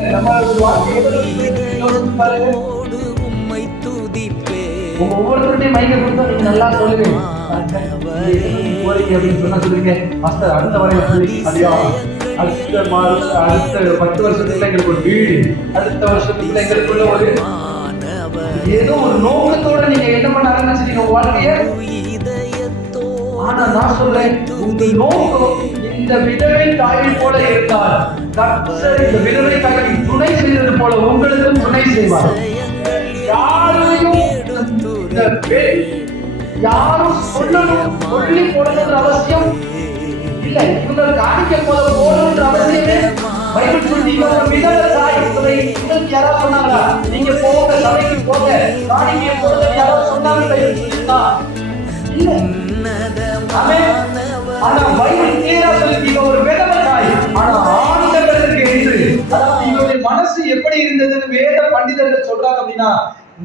நம்ம ஒவ்வொருத்தருடையும் மைக்க கொடுத்தா நீங்க நல்லா சொல்லுங்க போறீங்க அப்படின்னு சொன்னா சொல்லுங்க மாஸ்டர் அடுத்த வரைக்கும் ஐயா அடுத்த 10 வருஷத்துக்குள்ள எங்களுக்கு ஒரு வீடு, அடுத்த வருஷத்துக்குள்ள எங்களுக்குள்ள ஒரு ஏதோ ஒரு நோக்கத்தோட நீங்க என்ன பண்ண ஆரம்பிச்சிருக்கீங்க வாழ்க்கைய. ஆனா நான் சொல்றேன், உங்க நோக்கம் இந்த விதவை தாயை போல இருந்தால் கர்த்தர் இந்த விதவை தாய்க்கு துணை செய்தது போல உங்களுக்கும் துணை செய்வார். யாரும் சொல்லி போடணுன்ற அவசியம் இல்லை. இவங்க காணிக்க போல போடணுன்ற அவசியமே பைபிள் சொல்லி ஒரு விதவை தாய் உங்களுக்கு யாராவது சொன்னாங்களா? நீங்க போக சபைக்கு போக காணிக்க போறது யாராவது சொன்னாங்க? இல்ல. ஆனா பைபிள் கிளியரா சொல்லி ஒரு விதவை தாய். ஆனா ஆண்டவருக்கு என்று இவருடைய மனசு எப்படி இருந்ததுன்னு வேத பண்டிதர்கள் சொல்றாங்க அப்படின்னா,